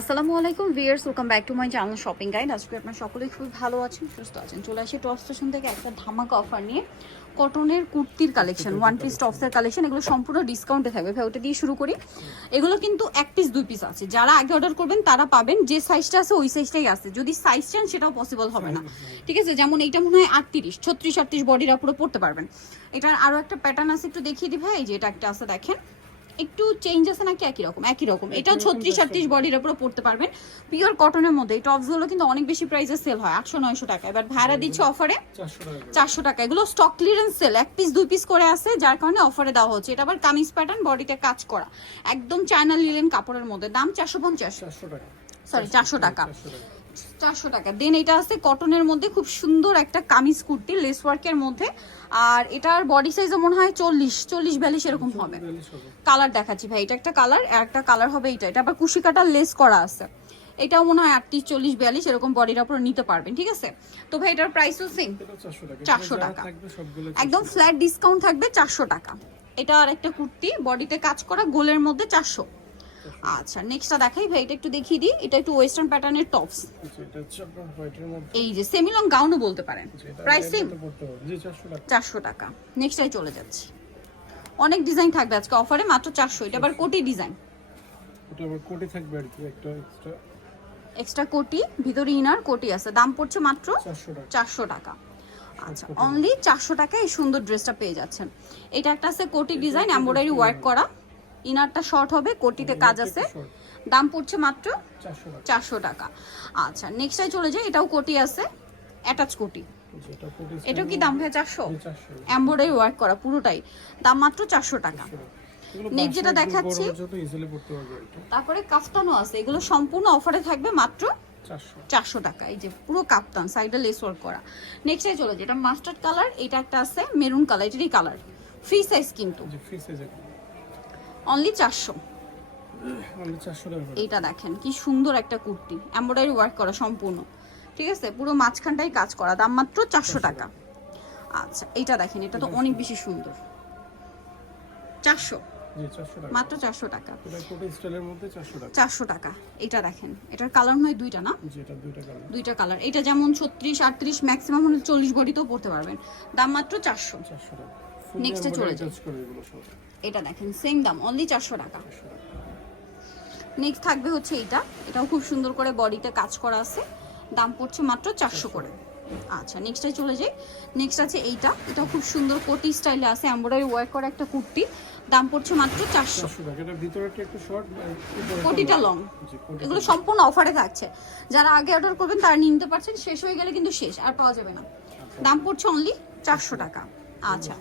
আসসালামু আলাইকুম viewers welcome back to my channel shopping guide. আজকে আপনার সকলেই খুবই ভালো আছেন সুস্থ আছেন। চলে আসি টপ স্টেশন থেকে একটা ধামাকা অফার নিয়ে। কটনের কুর্তির কালেকশন ওয়ান পিস টপসের কালেকশন। এগুলো সম্পূর্ণ ডিসকাউন্টে থাকবে। ভাই ওটা দিয়ে শুরু করি। এগুলো কিন্তু এক পিস দুই পিস আছে। যারা আগে অর্ডার করবেন তারা পাবেন। যে সাইজটা আছে ওই সাইজটাই আছে। যদি সাইজ চান সেটাও পসিবল হবে না। ঠিক আছে? যেমন এইটা মনে হয় আটত্রিশ ছত্রিশ আটত্রিশ বডিরা পুরো পড়তে পারবেন। এটার আরও একটা প্যাটার্ন আছে একটু দেখিয়ে দিই ভাই। যে এটা একটা আছে দেখেন। একটু চেঞ্জ আছে নাকি একই রকম একই রকম। এটাও ছত্রিশ আটত্রিশ বডির উপরে পড়তে পারবেন। পিওর কটনের মধ্যে এই টপসগুলো কিন্তু অনেক বেশি প্রাইসে সেল হয় আটশো নয়শো টাকা। এবার ভাড়া দিচ্ছে অফারে চারশো টাকা এগুলো স্টক ক্লিয়ারেন্স সেল এক পিস দুই পিস করে আছে যার কারণে অফারে দেওয়া হচ্ছে। এটা আবার কামিজ প্যাটার্ন বডিতে কাজ করা। একদম চায়না লিলেন কাপড়ের মধ্যে। দাম চারশো পঞ্চাশ। টাকা। সরি চারশো টাকা। চারশো টাকা। দেন এটা আছে কটনের মধ্যে খুব সুন্দর একটা কামিজ কুর্তি লেস ওয়ার্কের মধ্যে। আর এটার বডি সাইজও মনে হয় চল্লিশ চল্লিশ বিয়াল্লিশ এরকম হবে। কালার দেখাচ্ছি ভাই এটা একটা কালার আর একটা কালার হবে এটা এটা আবার কুশি কাটার লেস করা আছে। এটাও মনে হয় আটত্রিশ চল্লিশ বিয়াল্লিশ এরকম বডির উপর নিতে পারবেন ঠিক আছে? তো ভাই এটার প্রাইসও সেম চারশো টাকা। 400 এখানে যা টাকা। থাকবে সবগুলো একদম ফ্ল্যাট ডিসকাউন্ট থাকবে চারশো টাকা। এটা আর একটা কুর্তি বডিতে কাজ করা গোলের মধ্যে চারশো। আচ্ছা নেক্সটটা দেখাই ভাই এটা একটু দেখিয়ে দিই। এটা একটু ওয়েস্টার্ন প্যাটার্নের টপস এই যে সেমি লং গাউনও বলতে পারেন। আচ্ছা, প্রাইস সেম চারশো টাকা। নেক্সটাই চলে যাচ্ছি। অনেক ডিজাইন থাকবে আজকে অফারে মাত্র চারশো। এটা আবার কোটি ডিজাইন এটা আবার কোটি থাকবে আর কি একটা এক্সট্রা এক্সট্রা কোটি ভিতরে ইনার কোটি আছে। দাম পড়ছে মাত্র চারশো টাকা। আচ্ছা অনলি চারশো টাকায় এই সুন্দর ড্রেসটা পেয়ে যাচ্ছেন। এটা একটা আছে কোটি ডিজাইন এমব্রয়ডারি ওয়ার্ক করা। ইনারটা শর্ট হবে কোটিতে কাজ আছে। দাম পড়ছে মাত্র চারশো টাকা। আচ্ছা নেক্সটাই চলে যায় এটাও কোটি আছে অ্যাটাচ কোটি। এটা এটাও কি দাম ভাই চারশো? এমব্রয়ডারি ওয়ার্ক করা পুরোটাই। দাম মাত্র চারশো টাকা। Next যেটা দেখাচ্ছি। তারপরে কাফতানও আছে এগুলো সম্পূর্ণ অফারে থাকবে মাত্র চারশো। চারশো টাকা। এই যে পুরো কাপ্তান সাইডে লেস ওয়ার্ক করা। নেক্সটে চলে যেটা মাস্টার্ড কালার এটা একটা আছে মেরুন কালার এটারই কালার ফ্রি সাইজ কিন্তু। ফ্রি সাইজ অনলি চারশো। চারশো এইটা দেখেন কি সুন্দর একটা কুর্তি। এমব্রয়ডারি ওয়ার্ক করা সম্পূর্ণ। ঠিক আছে? পুরো মাঝখানটাই কাজ করা দাম মাত্র চারশো টাকা। আচ্ছা এইটা দেখেন এটা তো অনেক বেশি সুন্দর। চারশো। মাত্র চারশো টাকা। চারশো টাকা। এটা দেখেন এটার কালার নয় দুইটা না? দুইটা কালার দুইটা কালার এটা যেমন ছত্রিশ আটত্রিশ ম্যাক্সিমাম হলে চল্লিশ বডিতেও পড়তে পারবেন। দাম মাত্র চারশো। চারশো টাকা। এ চলে যাই। এটা দেখেন সেম দাম অনলি চারশো টাকা। নেক্সট থাকবে হচ্ছে এইটা এটাও খুব সুন্দর করে বডিতে কাজ করা আছে। দাম পড়ছে মাত্র চারশো করে। আচ্ছা নেক্সটে চলে যাই। নেক্সট আছে এইটা। এটাও খুব সুন্দর কোটি স্টাইলে আছে। এমব্রয়ডারি ওয়ার্ক করা একটা কুর্তি। দাম পড়ছে মাত্র চারশো। এটা কোটিটা লং এগুলো সম্পূর্ণ অফারে থাকছে। যারা আগে অর্ডার করবেন তারা নিতে পারছেন। শেষ হয়ে গেলে কিন্তু শেষ আর পাওয়া যাবে না। দাম পড়ছে অনলি চারশো টাকা। আচ্ছা।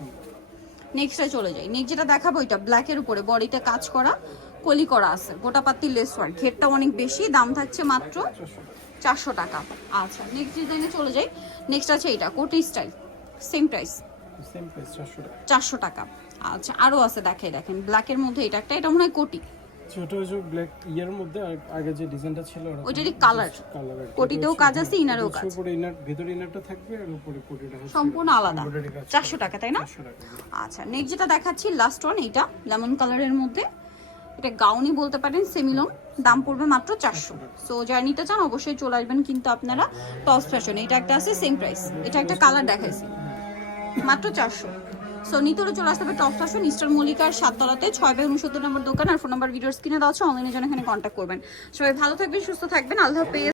নেক্সটে চলে যাই। নেক্সট যেটা দেখাবো এটা ব্ল্যাকের উপরে বডিতে কাজ করা কলি করা আছে। গোটা পাত্তি লেস ওয়ার্ক ঘেরটা অনেক বেশি দাম থাকছে মাত্র চারশো টাকা। আচ্ছা নেক্সট ডিজাইনে চলে যাই। নেক্সট আছে এটা কোটি স্টাইল সেম প্রাইস চারশো টাকা। চারশো টাকা। আচ্ছা আরও আছে দেখে দেখেন। ব্ল্যাকের মধ্যে এটা একটা এটা মনে হয় কোটি। ছোট হচ্ছে ব্ল্যাক ইয়ের মধ্যে আগে যে ডিজাইনটা ছিল ওইটারই। কালার কোটিতেও কাজ আছে, ইনারেও কাজ। উপরে ইনার ভিতরে ইনারটা থাকবে আর উপরে কোটিটা সম্পূর্ণ আলাদা। embroidery কাজ চারশো টাকা তাই না? আচ্ছা নেক্সট যেটা দেখাচ্ছি লাস্ট ওয়ান এইটা লেমন কালারের মধ্যে। এটা গাউনি বলতে পারেন সেমিলন দাম পড়বে মাত্র চারশো। সো যারা নিতে চান অবশ্যই চলে আসবেন কিন্তু আপনারা টপস ফ্যাশন এটা একটা আছে সেম প্রাইস এটা একটা কালার দেখাইছি। মাত্র চারশো। সো নিতরে চলে আসতে হবে টপ ফ্যাশন ইস্টার মল্লিকার সাততলাতে। ছয় বাই উনসত্তর নম্বর দোকান আর ফোন নাম্বার ভিডিওর স্ক্রিনে দেওয়া আছে অনলাইনে জন্য এখানে কন্ট্যাক্ট করবেন। সবাই ভালো থাকবেন, সুস্থ থাকবেন, আল্লাহ হাফেজ।